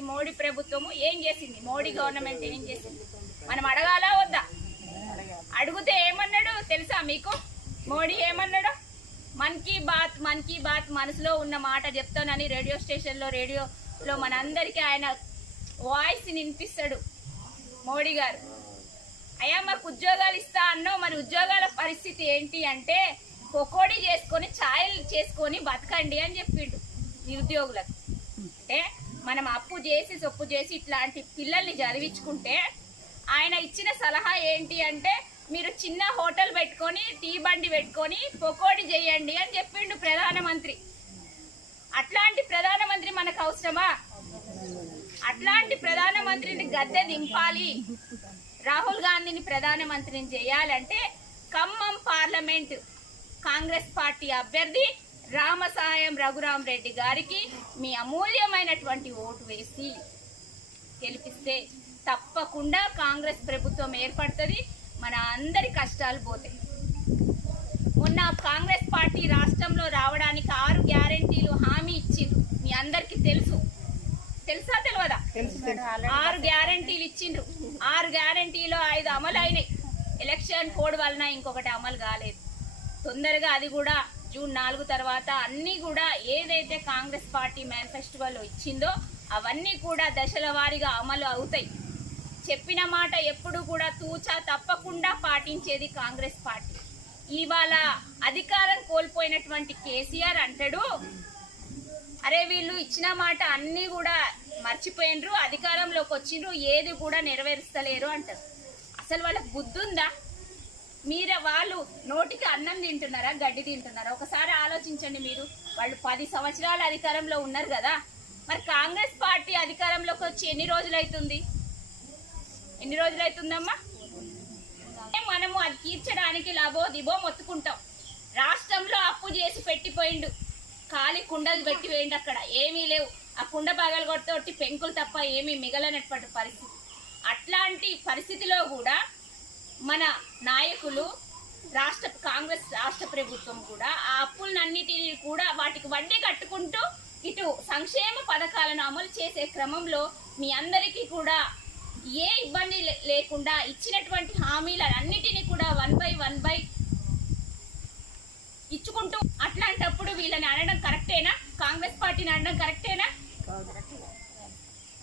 అన్నటువంటి మోడీ ప్రభుత్వము ఏం చేసింది? మోడీ గవర్నమెంట్ ఏం చేసింది? మనం అడగాలా వద్దా? అడిగితే ఏమన్నాడు తెలుసా మీకు? మోడీ ఏమన్నాడు? మన్ కీ బాత్ మన్ కీ బాత్ మనసులో ఉన్న మాట చెప్తానని రేడియో స్టేషన్లో రేడియోలో మనందరికీ ఆయన వాయిస్ వినిపిస్తాడు మోడీ గారు. అయ్యా మాకు ఉద్యోగాలు ఇస్తా అన్నావు. మరి ఉద్యోగాల పరిస్థితి ఏంటి అంటే పొకోడి చేసుకొని ఛాయలు చేసుకొని బతకండి అని చెప్పిండు నిరుద్యోగులకు అంటే మనం అప్పు చేసి సొప్పు చేసి ఇట్లాంటి పిల్లల్ని చదివించుకుంటే ఆయన ఇచ్చిన సలహా ఏంటి అంటే మీరు చిన్న హోటల్ పెట్టుకొని టీ బండి పెట్టుకొని పొకోడి చేయండి అని చెప్పిండు ప్రధానమంత్రి. అట్లాంటి ప్రధానమంత్రి మనకు అవసరమా? అట్లాంటి ప్రధానమంత్రిని గద్దె దింపాలి. రాహుల్ గాంధీని ప్రధానమంత్రిని చేయాలంటే ఖమ్మం పార్లమెంట్ కాంగ్రెస్ పార్టీ అభ్యర్థి రామసాయం రఘురాం రెడ్డి గారికి మీ అమూల్యమైనటువంటి ఓటు వేసి గెలిపిస్తే తప్పకుండా కాంగ్రెస్ ప్రభుత్వం ఏర్పడుతుంది. మన అందరి కష్టాలు పోతాయి. మొన్న కాంగ్రెస్ పార్టీ రాష్ట్రంలో రావడానికి ఆరు గ్యారెంటీలు హామీ ఇచ్చిండ్రు. మీ అందరికీ తెలుసు. తెలుసా తెలియదా ఆరు గ్యారెంటీలు ఇచ్చిండ్రు. ఆరు గ్యారెంటీలో ఐదు అమలు అయినాయి ఎలక్షన్ కోడ్ వలన ఇంకొకటి అమలు కాలేదు. తొందరగా అది కూడా జూన్ నాలుగు తర్వాత అన్నీ కూడా ఏదైతే కాంగ్రెస్ పార్టీ మేనిఫెస్టోలో ఇచ్చిందో అవన్నీ కూడా దశల వారీగా అమలు అవుతాయి. చెప్పిన మాట ఎప్పుడు కూడా తూచా తప్పకుండా పాటించేది కాంగ్రెస్ పార్టీ. ఇవాళ అధికారం కోల్పోయినటువంటి కేసీఆర్ అంటాడు అరే వీళ్ళు ఇచ్చిన మాట అన్నీ కూడా మర్చిపోయినరు అధికారంలోకి వచ్చిండ్రు ఏది కూడా నెరవేరుస్తలేరు అంటారు అసలు వాళ్ళకి బుద్ధి ఉందా మీరే వాళ్ళు నోటికి అన్నం తింటున్నారా గడ్డి తింటున్నారా? ఒకసారి ఆలోచించండి మీరు. వాళ్ళు పది సంవత్సరాల అధికారంలో ఉన్నారు కదా. మరి కాంగ్రెస్ పార్టీ అధికారంలోకి వచ్చి ఎన్ని రోజులు అవుతుంది ఎన్ని రోజులు అవుతుందమ్మా మనము అది తీర్చడానికి లాభో దిబో మొత్తుకుంటాం. రాష్ట్రంలో అప్పు చేసి పెట్టిపోయిండు. ఖాళీ కుండలు పెట్టి వేయండి అక్కడ. ఏమీ లేవు. ఆ కుండ పగలు కొట్టి పెంకులు తప్ప ఏమీ మిగలనటువంటి పరిస్థితి. అట్లాంటి పరిస్థితిలో కూడా మన నాయకులు రాష్ట్ర కాంగ్రెస్ రాష్ట్ర ప్రభుత్వం కూడా ఆ అప్పులన్నిటిని కూడా వాటికి వడ్డీ కట్టుకుంటూ ఇటు సంక్షేమ పథకాలను అమలు చేసే క్రమంలో మీ అందరికీ కూడా ఏ ఇబ్బంది లే- లేకుండా ఇచ్చినటువంటి హామీలన్నిటినీ కూడా వన్ బై వన్ బై ఇచ్చుకుంటూ అట్లాంటప్పుడు వీళ్ళని అనడం కరెక్టేనా? కాంగ్రెస్ పార్టీని అనడం కరెక్టేనా?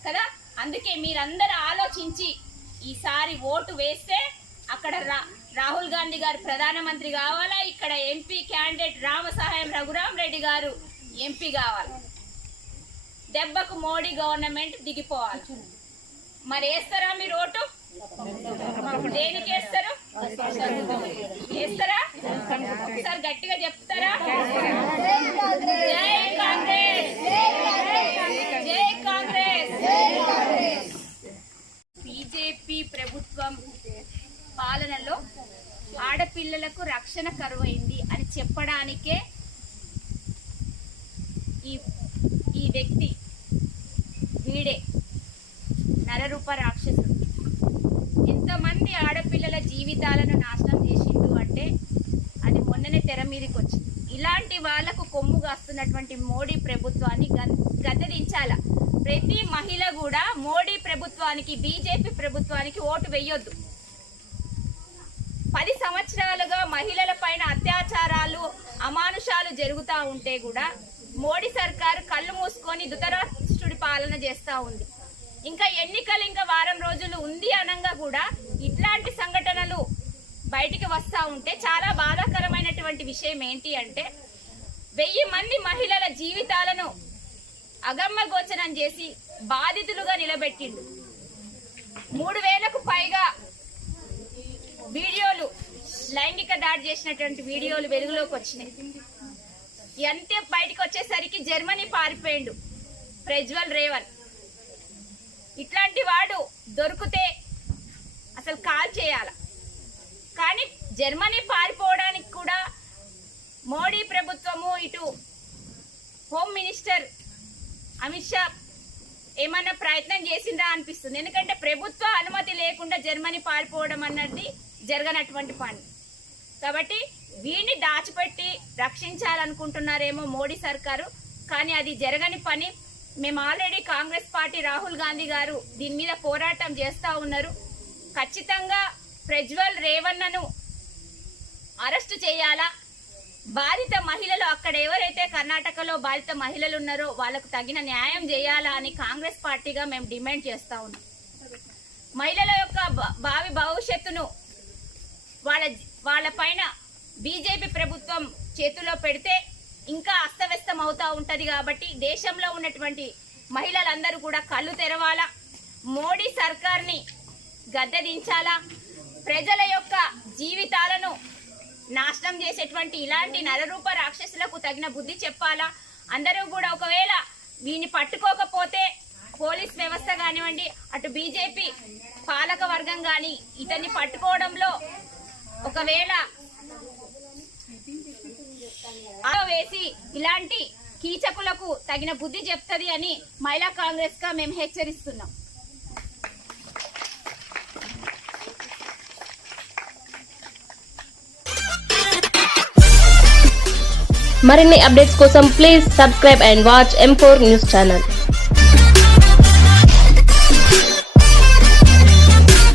కదా? అందుకే మీరందరూ ఆలోచించి ఈసారి ఓటు వేస్తే అక్కడ రా రాహుల్ గాంధీ గారు ప్రధానమంత్రి కావాలా? ఇక్కడ ఎంపీ క్యాండిడేట్ రామ సహాయం రఘురామ్ రెడ్డి గారు ఎంపీ కావాలి. దెబ్బకు మోడీ గవర్నమెంట్ దిగిపోవాలి. మరి వేస్తారా మీరు ఓటు? దేనికి వేస్తారు? వేస్తారా? ఒకసారి గట్టిగా చెప్తారా జై కాంగ్రెస్ జై కాంగ్రెస్ బీజేపీ ప్రభుత్వం పాలనలో ఆడపిల్లలకు రక్షణ కరువైంది అని చెప్పడానికే ఈ ఈ వ్యక్తి వీడే నరరూప రాక్షసుడు. ఎంతమంది ఆడపిల్లల జీవితాలను నాశనం చేసిండు అంటే అది మొన్ననే తెర మీదకి వచ్చింది ఇలాంటి వాళ్ళకు కొమ్ము కాస్తున్నటువంటి మోడీ ప్రభుత్వాన్ని గన్- ప్రతి మహిళ కూడా మోడీ ప్రభుత్వానికి బీజేపీ ప్రభుత్వానికి ఓటు వెయ్యొద్దు పది సంవత్సరాలుగా మహిళల పైన అత్యాచారాలు అమానుషాలు జరుగుతూ ఉంటే కూడా మోడీ సర్కారు కళ్ళు మూసుకొని దుతరాష్ట్రుడి పాలన చేస్తూ ఉంది. ఇంకా ఎన్నికలు ఇంకా వారం రోజులు ఉంది అనంగా కూడా ఇట్లాంటి సంఘటనలు బయటికి వస్తూ ఉంటే చాలా బాధాకరమైనటువంటి విషయం ఏంటి అంటే వెయ్యి మంది మహిళల జీవితాలను అగమ్మగోచరం చేసి బాధితులుగా నిలబెట్టిండు. మూడు వేలకు పైగా వీడియోలు లైంగిక దాడి చేసినటువంటి వీడియోలు వెలుగులోకి వచ్చినాయి. ఎంతే బయటకు వచ్చేసరికి జర్మనీ పారిపోయిండు ప్రజ్వల్ రేవన్ ఇట్లాంటి వాడు దొరికితే అసలు కాల్ చేయాల. కానీ జర్మనీ పారిపోవడానికి కూడా మోడీ ప్రభుత్వము ఇటు హోమ్ మినిస్టర్ అమిత్ షా ఏమన్నా ప్రయత్నం చేసిందా అనిపిస్తుంది. ఎందుకంటే ప్రభుత్వ అనుమతి లేకుండా జర్మనీ పారిపోవడం అన్నది జరగనటువంటి పని. కాబట్టి వీడిని దాచిపెట్టి రక్షించాలనుకుంటున్నారేమో మోడీ సర్కారు. కానీ అది జరగని పని. మేము ఆల్రెడీ కాంగ్రెస్ పార్టీ రాహుల్ గాంధీ గారు దీని మీద పోరాటం చేస్తూ ఉన్నారు. ఖచ్చితంగా ప్రజ్వల్ రేవన్నను అరెస్ట్ చేయాలా? బాధిత మహిళలు అక్కడ ఎవరైతే కర్ణాటకలో బాధిత మహిళలు ఉన్నారో వాళ్ళకు తగిన న్యాయం చేయాలా అని కాంగ్రెస్ పార్టీగా మేము డిమాండ్ చేస్తూ ఉన్నాం. మహిళల యొక్క భావి భవిష్యత్తును వాళ్ళ వాళ్ళ పైన బీజేపీ ప్రభుత్వం చేతిలో పెడితే ఇంకా అస్తవ్యస్తం అవుతూ ఉంటుంది కాబట్టి దేశంలో ఉన్నటువంటి మహిళలందరూ కూడా కళ్ళు తెరవాలా. మోడీ సర్కార్ని గద్దెదించాలా ప్రజల యొక్క జీవితాలను నాశనం చేసేటువంటి ఇలాంటి నరరూప రాక్షసులకు తగిన బుద్ధి చెప్పాలా. అందరూ కూడా ఒకవేళ వీని పట్టుకోకపోతే పోలీస్ వ్యవస్థ కానివ్వండి అటు బీజేపీ పాలక వర్గం కానీ ఇతన్ని పట్టుకోవడంలో ఒకవేళ వేసి ఇలాంటి కీచకులకు తగిన బుద్ధి చెప్తుంది అని మహిళా కాంగ్రెస్గా మేము హెచ్చరిస్తున్నాం. మరిన్ని అప్డేట్స్ కోసం please subscribe and watch M four news channel.